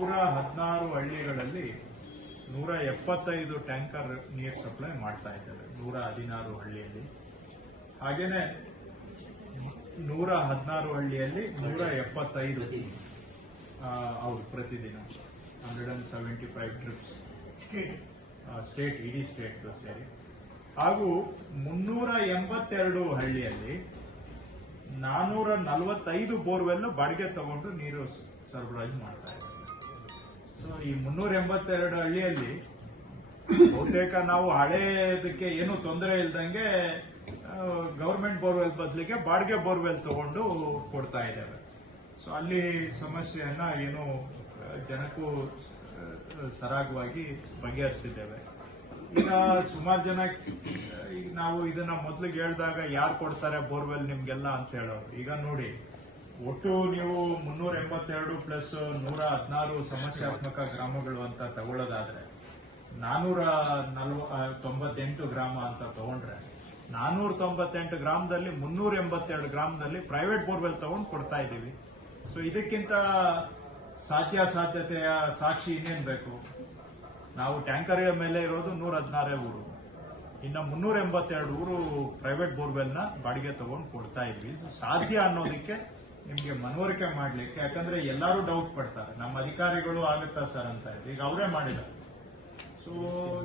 116 ಹಳ್ಳಿಗಳಲ್ಲಿ 175 ಟ್ಯಾಂಕರ್ ನೀರು ಸಪ್ಲೈ ಮಾಡ್ತಾ ಇದ್ದಾರೆ 116 ಹಳ್ಳಿಯಲ್ಲಿ. ಹಾಗೇನೆ 116 ಹಳ್ಳಿಯಲ್ಲಿ 175 ಅವರು ಪ್ರತಿದಿನ 175 ಟ್ರಿಪ್ಸ್ ಸ್ಟೇಟ್, ಇಡೀ ಸ್ಟೇಟ್ ಸೇರಿ. ಹಾಗೂ 382 ಹಳ್ಳಿಯಲ್ಲಿ 445 ಬೋರ್ವೆಲ್ ಬಾಡಿಗೆ ತಗೊಂಡು ನೀರು ಸರಬರಾಜು ಮಾಡ್ತಾ ಇದ್ದಾರೆ. ಸೊ ಈ 382 ಹಳ್ಳಿಯಲ್ಲಿ ಬಹುತೇಕ ನಾವು ಹಳೇದಕ್ಕೆ ಏನು ತೊಂದರೆ ಇಲ್ದಂಗೆ ಗವರ್ಮೆಂಟ್ ಬೋರ್ವೆಲ್ ಬದಲಿಗೆ ಬಾಡಿಗೆ ಬೋರ್ವೆಲ್ ತಗೊಂಡು ಕೊಡ್ತಾ ಇದ್ದೇವೆ. ಸೊ ಅಲ್ಲಿ ಸಮಸ್ಯೆಯನ್ನ ಏನು ಜನಕ್ಕೂ ಸರಾಗವಾಗಿ ಬಗೆಹರಿಸಿದ್ದೇವೆ. ಈಗ ಸುಮಾರು ಜನ ಈಗ ನಾವು ಇದನ್ನ ಮೊದಲಿಗೆ ಹೇಳಿದಾಗ ಯಾರು ಕೊಡ್ತಾರೆ ಬೋರ್ವೆಲ್ ನಿಮ್ಗೆಲ್ಲ ಅಂತ ಹೇಳೋರು. ಈಗ ನೋಡಿ, ಒಟ್ಟು ನೀವು 382 ಪ್ಲಸ್ 116 ಸಮಸ್ಯಾತ್ಮಕ ಗ್ರಾಮಗಳು ಅಂತ ತಗೊಳ್ಳೋದಾದ್ರೆ 498 ಗ್ರಾಮ ಅಂತ ತಗೊಂಡ್ರೆ 498 ಗ್ರಾಮದಲ್ಲಿ 382 ಗ್ರಾಮದಲ್ಲಿ ಪ್ರೈವೇಟ್ ಬೋರ್ವೆಲ್ ತಗೊಂಡು ಕೊಡ್ತಾ ಇದ್ದೀವಿ. ಸೊ ಇದಕ್ಕಿಂತ ಸಾಧ್ಯತೆಯ ಸಾಕ್ಷಿ ಇನ್ನೇನ್ ಬೇಕು? ನಾವು ಟ್ಯಾಂಕರ್ ಮೇಲೆ ಇರೋದು 116 ಊರು, ಇನ್ನು 382 ಊರು ಪ್ರೈವೇಟ್ ಬೋರ್ವೆಲ್ ನ ಬಾಡಿಗೆ ತಗೊಂಡು ಕೊಡ್ತಾ ಇದ್ವಿ. ಸಾಧ್ಯ ಅನ್ನೋದಕ್ಕೆ ನಿಮ್ಗೆ ಮನವರಿಕೆ ಮಾಡ್ಲಿಕ್ಕೆ, ಯಾಕಂದ್ರೆ ಎಲ್ಲರೂ ಡೌಟ್ ಪಡ್ತಾರೆ, ನಮ್ಮ ಅಧಿಕಾರಿಗಳು ಆಗುತ್ತಾ ಸರ್ ಅಂತ ಹೇಳಿ. ಈಗ ಅವರೇ ಮಾಡಿದ್ದಾರೆ. ಸೊ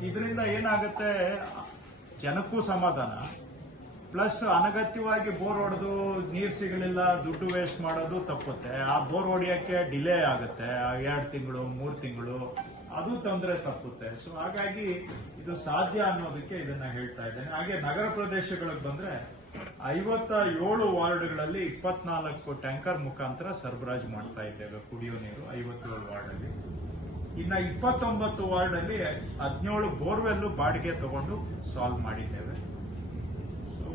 ಇದರಿಂದ ಏನಾಗುತ್ತೆ, ಜನಕ್ಕೂ ಸಮಾಧಾನ, ಪ್ಲಸ್ ಅನಗತ್ಯವಾಗಿ ಬೋರ್ ಹೊಡೆದು ನೀರು ಸಿಗಲಿಲ್ಲ ದುಡ್ಡು ವೇಸ್ಟ್ ಮಾಡೋದು ತಪ್ಪುತ್ತೆ. ಆ ಬೋರ್ ಹೊಡೆಯಕ್ಕೆ ಡಿಲೇ ಆಗುತ್ತೆ, 2 ತಿಂಗಳು 3 ತಿಂಗಳು, ಅದು ತೊಂದರೆ ತಪ್ಪುತ್ತೆ. ಸೊ ಹಾಗಾಗಿ ಇದು ಸಾಧ್ಯ ಅನ್ನೋದಕ್ಕೆ ಇದನ್ನ ಹೇಳ್ತಾ ಇದ್ದೇನೆ. ಹಾಗೆ ನಗರ ಪ್ರದೇಶಗಳಿಗೆ ಬಂದ್ರೆ 57 ವಾರ್ಡ್ಗಳಲ್ಲಿ 24 ಟ್ಯಾಂಕರ್ ಮುಖಾಂತರ ಸರಬರಾಜು ಮಾಡ್ತಾ ಇದ್ದೇವೆ ಕುಡಿಯೋ ನೀರು 57 ವಾರ್ಡಲ್ಲಿ. ಇನ್ನ 29 ವಾರ್ಡ್ ಅಲ್ಲಿ 17 ಬೋರ್ವೆಲ್ ಬಾಡಿಗೆ ತಗೊಂಡು ಸಾಲ್ವ್ ಮಾಡಿದ್ದೇವೆ. ಸೊ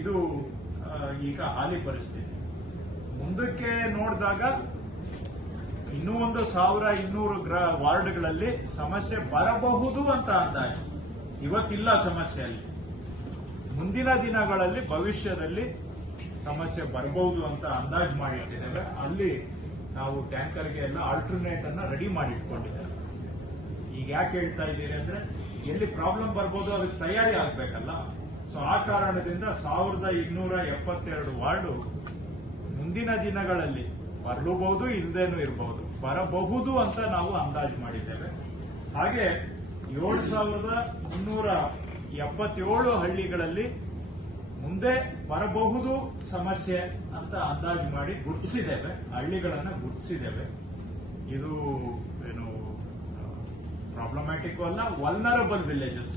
ಇದು ಈಗ ಹಾಲಿ ಪರಿಸ್ಥಿತಿ. ಮುಂದಕ್ಕೆ ನೋಡಿದಾಗ ಇನ್ನೂ 1200 ವಾರ್ಡ್ಗಳಲ್ಲಿ ಸಮಸ್ಯೆ ಬರಬಹುದು ಅಂತ ಅಂದಾಜು. ಇವತ್ತಿಲ್ಲ ಸಮಸ್ಯೆಯಲ್ಲಿ, ಮುಂದಿನ ದಿನಗಳಲ್ಲಿ ಭವಿಷ್ಯದಲ್ಲಿ ಸಮಸ್ಯೆ ಬರಬಹುದು ಅಂತ ಅಂದಾಜು ಮಾಡಿಟ್ಟಿದ್ದೇವೆ. ಅಲ್ಲಿ ನಾವು ಟ್ಯಾಂಕರ್ಗೆ ಎಲ್ಲ ಆಲ್ಟರ್ನೇಟ್ ಅನ್ನ ರೆಡಿ ಮಾಡಿಟ್ಕೊಂಡಿದ್ದೇವೆ. ಈಗ ಯಾಕೆ ಹೇಳ್ತಾ ಇದ್ದೀರಿ ಅಂದ್ರೆ, ಎಲ್ಲಿ ಪ್ರಾಬ್ಲಮ್ ಬರ್ಬೋದು ಅದಕ್ಕೆ ತಯಾರಿ ಆಗ್ಬೇಕಲ್ಲ. ಸೊ ಆ ಕಾರಣದಿಂದ 1272 ವಾರ್ಡು ಮುಂದಿನ ದಿನಗಳಲ್ಲಿ ಬರಲೂಬಹುದು, ಇಲ್ಲದೇನೂ ಇರಬಹುದು, ಬರಬಹುದು ಅಂತ ನಾವು ಅಂದಾಜು ಮಾಡಿದ್ದೇವೆ. ಹಾಗೆ 7377 ಹಳ್ಳಿಗಳಲ್ಲಿ ಮುಂದೆ ಬರಬಹುದು ಸಮಸ್ಯೆ ಅಂತ ಅಂದಾಜು ಮಾಡಿ ಗುರುತಿಸಿದ್ದೇವೆ, ಹಳ್ಳಿಗಳನ್ನ ಗುರುತಿಸಿದ್ದೇವೆ. ಇದು ಏನು ಪ್ರಾಬ್ಲಮ್ಯಾಟಿಕ್ ಅಲ್ಲ, ವಲ್ನರಬಲ್ ವಿಲೇಜಸ್,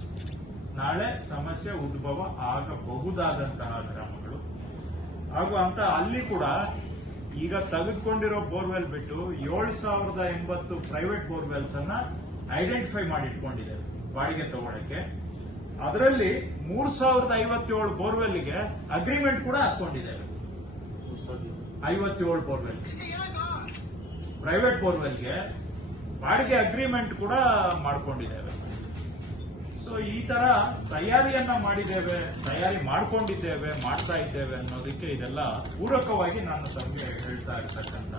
ನಾಳೆ ಸಮಸ್ಯೆ ಉದ್ಭವ ಆಗಬಹುದಾದಂತಹ ಗ್ರಾಮಗಳು. ಹಾಗೂ ಅಂತ ಅಲ್ಲಿ ಕೂಡ ಈಗ ತೆಗೆದುಕೊಂಡಿರೋ ಬೋರ್ವೆಲ್ ಬಿಟ್ಟು 7080 ಪ್ರೈವೇಟ್ ಬೋರ್ವೆಲ್ಸ್ ಅನ್ನ ಐಡೆಂಟಿಫೈ ಮಾಡಿಟ್ಕೊಂಡಿದ್ದೇವೆ ಬಾಡಿಗೆ ತಗೊಳ್ಳಕ್ಕೆ. ಅದರಲ್ಲಿ 3057 ಬೋರ್ವೆಲ್ಗೆ ಅಗ್ರಿಮೆಂಟ್ ಕೂಡ ಹಾಕೊಂಡಿದ್ದೇವೆ. 57 ಬೋರ್ವೆಲ್ ಪ್ರೈವೇಟ್ ಬೋರ್ವೆಲ್ಗೆ ಬಾಡಿಗೆ ಅಗ್ರಿಮೆಂಟ್ ಕೂಡ ಮಾಡ್ಕೊಂಡಿದ್ದೇವೆ. ಸೊ ಈ ತರ ತಯಾರಿಯನ್ನ ಮಾಡಿದ್ದೇವೆ, ತಯಾರಿ ಮಾಡ್ಕೊಂಡಿದ್ದೇವೆ, ಮಾಡ್ತಾ ಇದ್ದೇವೆ ಅನ್ನೋದಕ್ಕೆ ಇದೆಲ್ಲ ಪೂರಕವಾಗಿ ನಾನು ತಮಗೆ ಹೇಳ್ತಾ ಇರ್ತಕ್ಕಂಥ